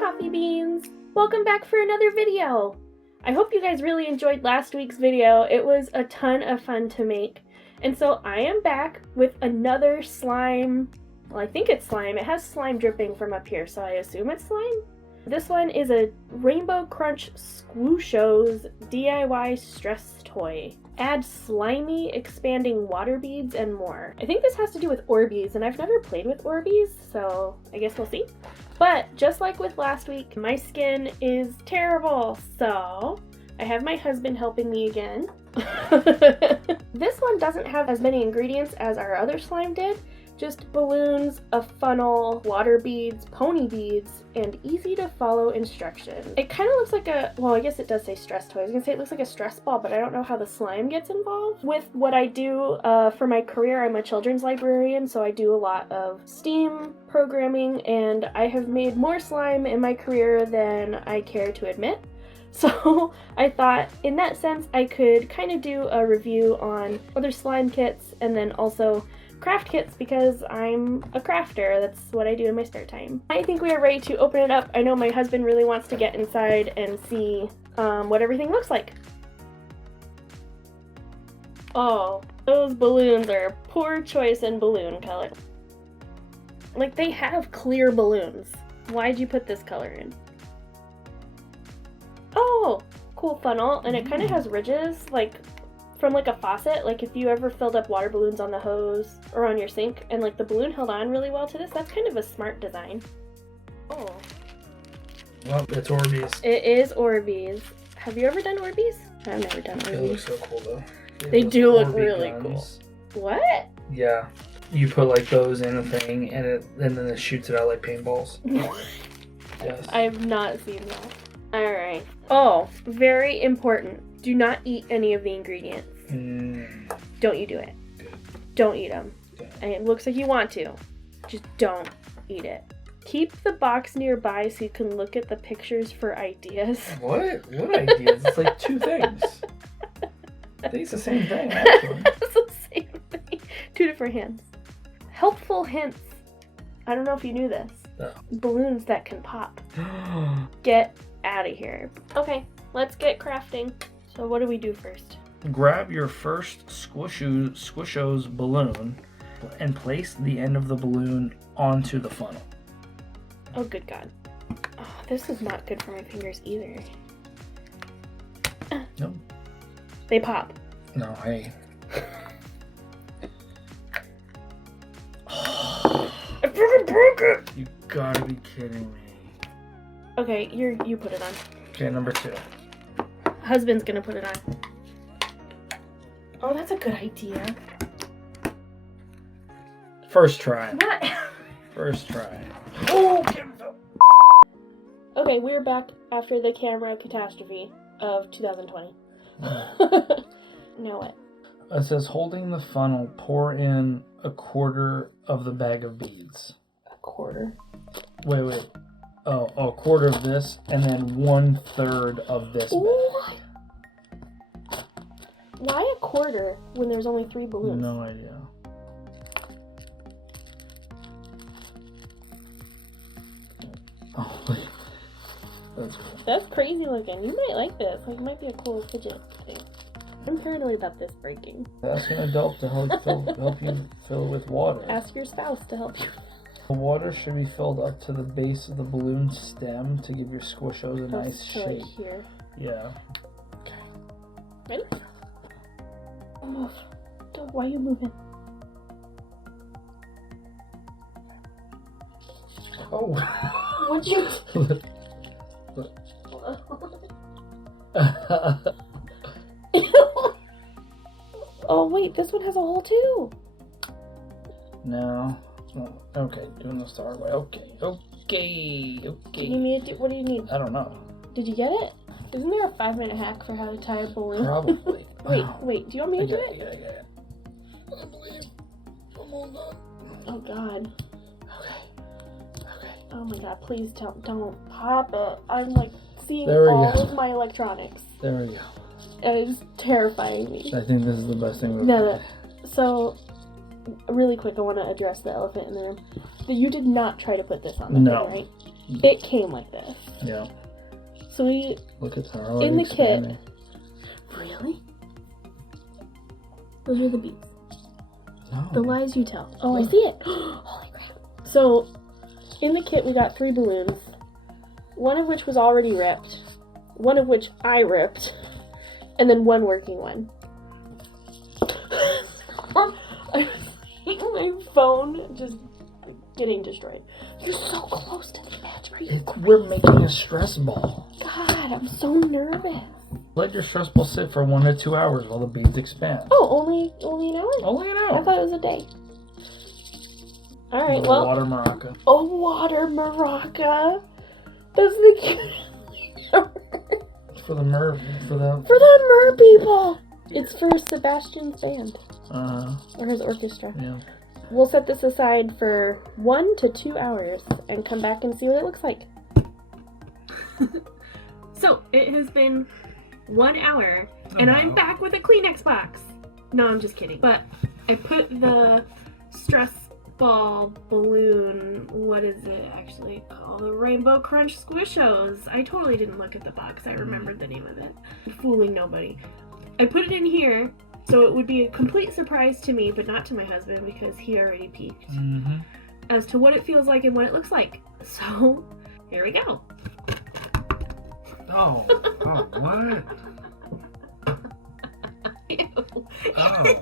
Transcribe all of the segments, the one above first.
coffee beans! Welcome back for another video! I hope you guys really enjoyed last week's video. It was a ton of fun to make. And so I am back with another slime. Well, I think it's slime. It has slime dripping from up here, so I assume it's slime. This one is a Rainbow Crunch SQUOOSHO's DIY stress toy. Add slimy, expanding water beads and more. I think this has to do with Orbeez, and I've never played with Orbeez, so I guess we'll see. But just like with last week, my skin is terrible, so I have my husband helping me again. This one doesn't have as many ingredients as our other slime did. Just balloons, a funnel, water beads, pony beads, and easy to follow instructions. It kind of looks like a, well, I guess it does say stress toy. I was gonna say it looks like a stress ball, but I don't know how the slime gets involved. With what I do for my career, I'm a children's librarian, so I do a lot of STEAM programming, and I have made more slime in my career than I care to admit. So I thought in that sense I could kind of do a review on other slime kits and then also craft kits because I'm a crafter. That's what I do in my spare time. I think we are ready to open it up. I know my husband really wants to get inside and see what everything looks like. Oh, those balloons are a poor choice in balloon color. Like, they have clear balloons. Why'd you put this color in? Oh, cool funnel, and it kind of has ridges, like from like a faucet. Like if you ever filled up water balloons on the hose or on your sink and like the balloon held on really well to this, that's kind of a smart design. Oh. Well, it's Orbeez. It is Orbeez. Have you ever done Orbeez? I've never done Orbeez. They look so cool though. They do look really cool. What? Yeah. You put like those in a thing and then it shoots it out like paintballs. Yes. I have not seen that. Alright. Oh, very important. Do not eat any of the ingredients. Don't you do it. Good. Don't eat them. Good. And it looks like you want to. Just don't eat it. Keep the box nearby so you can look at the pictures for ideas. What? What ideas? It's like two things. I think it's the same thing, actually. It's the same thing. Two different hints. Helpful hints. I don't know if you knew this. No. Balloons that can pop. Get out of here. Okay, let's get crafting. So what do we do first? Grab your first SQUOOSHO's balloon and place the end of the balloon onto the funnel. Oh, good God. Oh, this is not good for my fingers either. No. They pop. No, hey. I freaking broke it! You gotta be kidding me. Okay, you put it on. Okay, number 2. Husband's gonna put it on. Oh, that's a good idea. First try. What? First try. Oh, okay, we're back after the camera catastrophe of 2020. Now what? It says, holding the funnel, pour in a quarter of the bag of beads. A quarter? Wait. Oh, a quarter of this, and then 1/3 of this bag. Why a quarter when there's only 3 balloons? No idea. Oh, wait. That's cool. That's crazy looking. You might like this. Like, it might be a cool fidget thing. I'm paranoid about this breaking. Ask an adult to help you fill with water. Ask your spouse to help you. The water should be filled up to the base of the balloon stem to give your SQUOOSHOs a nice shape. Like here. Yeah. Okay. Ready? Don't move. Why are you moving? Oh. What'd you do? Oh wait, this one has a hole too. No. Okay, doing this the hard way. Okay. Do you need me to do, what do you need? I don't know. Did you get it? Isn't there a 5-minute hack for how to tie a balloon? Probably. Wait, do you want me to do it? Yeah. I believe I'm all done. Oh God. Okay. Oh my God, please don't pop it. I'm like seeing There we all go. of my electronics. There we go. And it's terrifying me. I think this is the best thing we've No. So, really quick, I want to address the elephant in the room. You did not try to put this on the thing, right? it came like this. Yeah. So we... Look at that. In the kit. Really? Those are the beads. No. The lies you tell. Oh, I see it. Holy crap. So, in the kit we got 3 balloons. One of which was already ripped. One of which I ripped. And then one working one. I was my phone just getting destroyed. You're so close to the edge. We're making a stress ball. God, I'm so nervous. Let your stress ball sit for 1 to 2 hours while the beads expand. Oh, only an hour? Only an hour. I thought it was a day. All right, well. Water maraca. Oh, water maraca. That's the cute. For the mer people. It's for Sebastian's band. Or his orchestra. Yeah. We'll set this aside for 1 to 2 hours and come back and see what it looks like. So, it has been 1 hour, and I'm back with a Kleenex box. No, I'm just kidding. But I put the stress ball balloon, what is it actually called? The Rainbow Crunch Squishos. I totally didn't look at the box. I remembered the name of it. Fooling nobody. I put it in here, so it would be a complete surprise to me, but not to my husband because he already peeked, as to what it feels like and what it looks like. So, here we go. Oh, what? Oh.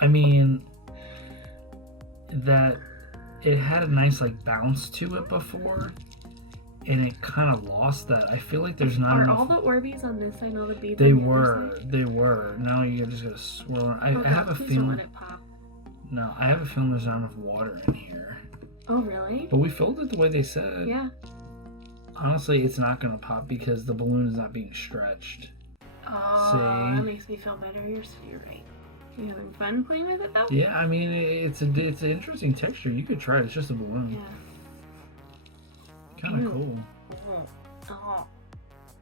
I mean, that it had a nice like bounce to it before, and it kind of lost that. I feel like there's not enough. Are all the Orbeez on this side, all the beads? They were. Now you just gotta swirl. I have a feeling. No, I have a feeling there's not enough water in here. Oh really? But we filled it the way they said. Yeah. Honestly, it's not gonna pop because the balloon is not being stretched. Oh, See? that makes me feel better. You're right. You having fun playing with it though? Yeah, I mean it's an interesting texture. You could try it. It's just a balloon. Yeah. Kind of cool. Oh.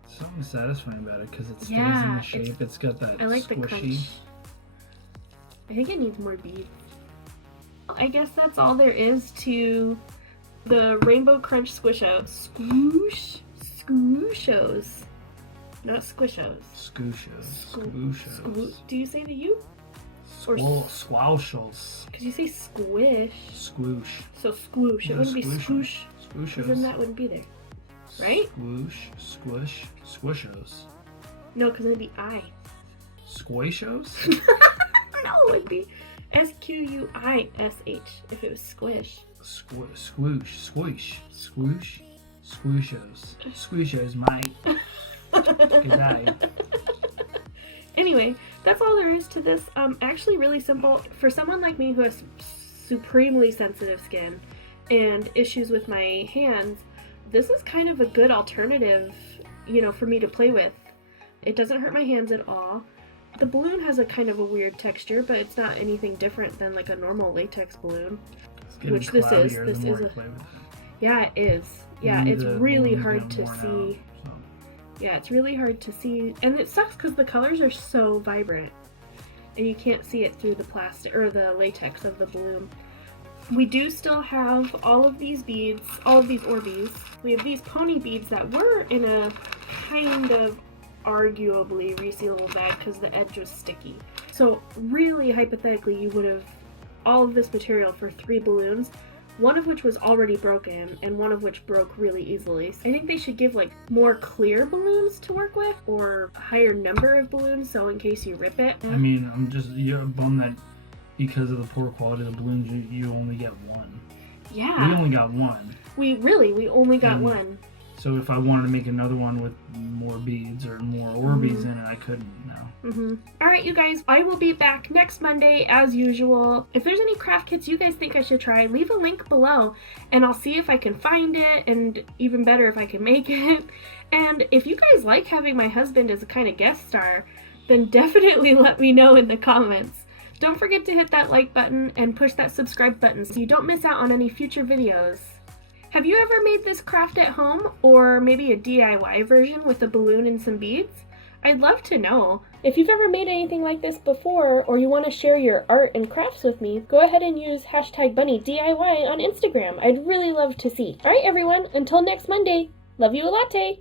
Something satisfying about it because it stays in the shape. It's got that I like squishy. the crunch. I think it needs more beads. I guess that's all there is to the Rainbow Crunch Squishos. Squishos. Not Squishos. Squishos. Do you say the U? Or squashos. Because you say squish. Squoosh. So squoosh. It wouldn't be swoosh. Squishos. Then that wouldn't be there. Right? Squoosh. Squish. Squishos. No, because it'd be I. Squishos? No, it'd be SQUISH if it was squish. Swoosh. Squish. Swoosh. Squishos. Squishos, mate. Good day. Anyway, that's all there is to this. Actually really simple. For someone like me who has supremely sensitive skin and issues with my hands, this is kind of a good alternative, for me to play with. It doesn't hurt my hands at all. The balloon has a kind of a weird texture, but it's not anything different than like a normal latex balloon. Which this is. This is a... Yeah, it is. Yeah, it's really hard to see. Yeah, it's really hard to see, and it sucks because the colors are so vibrant, and you can't see it through the plastic or the latex of the balloon. We do still have all of these beads, all of these Orbeez. We have these pony beads that were in a kind of arguably resealable bag because the edge was sticky. So really, hypothetically, you would have all of this material for 3 balloons. One of which was already broken, and one of which broke really easily. So I think they should give like more clear balloons to work with, or a higher number of balloons, so in case you rip it. I mean, you're bummed that because of the poor quality of the balloons, you only get one. Yeah. We only got one. We only got one. So if I wanted to make another one with more beads or more Orbeez in it, I couldn't now. Alright, you guys, I will be back next Monday as usual. If there's any craft kits you guys think I should try, leave a link below and I'll see if I can find it, and even better if I can make it. And if you guys like having my husband as a kind of guest star, then definitely let me know in the comments. Don't forget to hit that like button and push that subscribe button so you don't miss out on any future videos. Have you ever made this craft at home, or maybe a DIY version with a balloon and some beads? I'd love to know. If you've ever made anything like this before, or you want to share your art and crafts with me, go ahead and use hashtag BunnieDIY on Instagram. I'd really love to see. Alright everyone, until next Monday, love you a latte!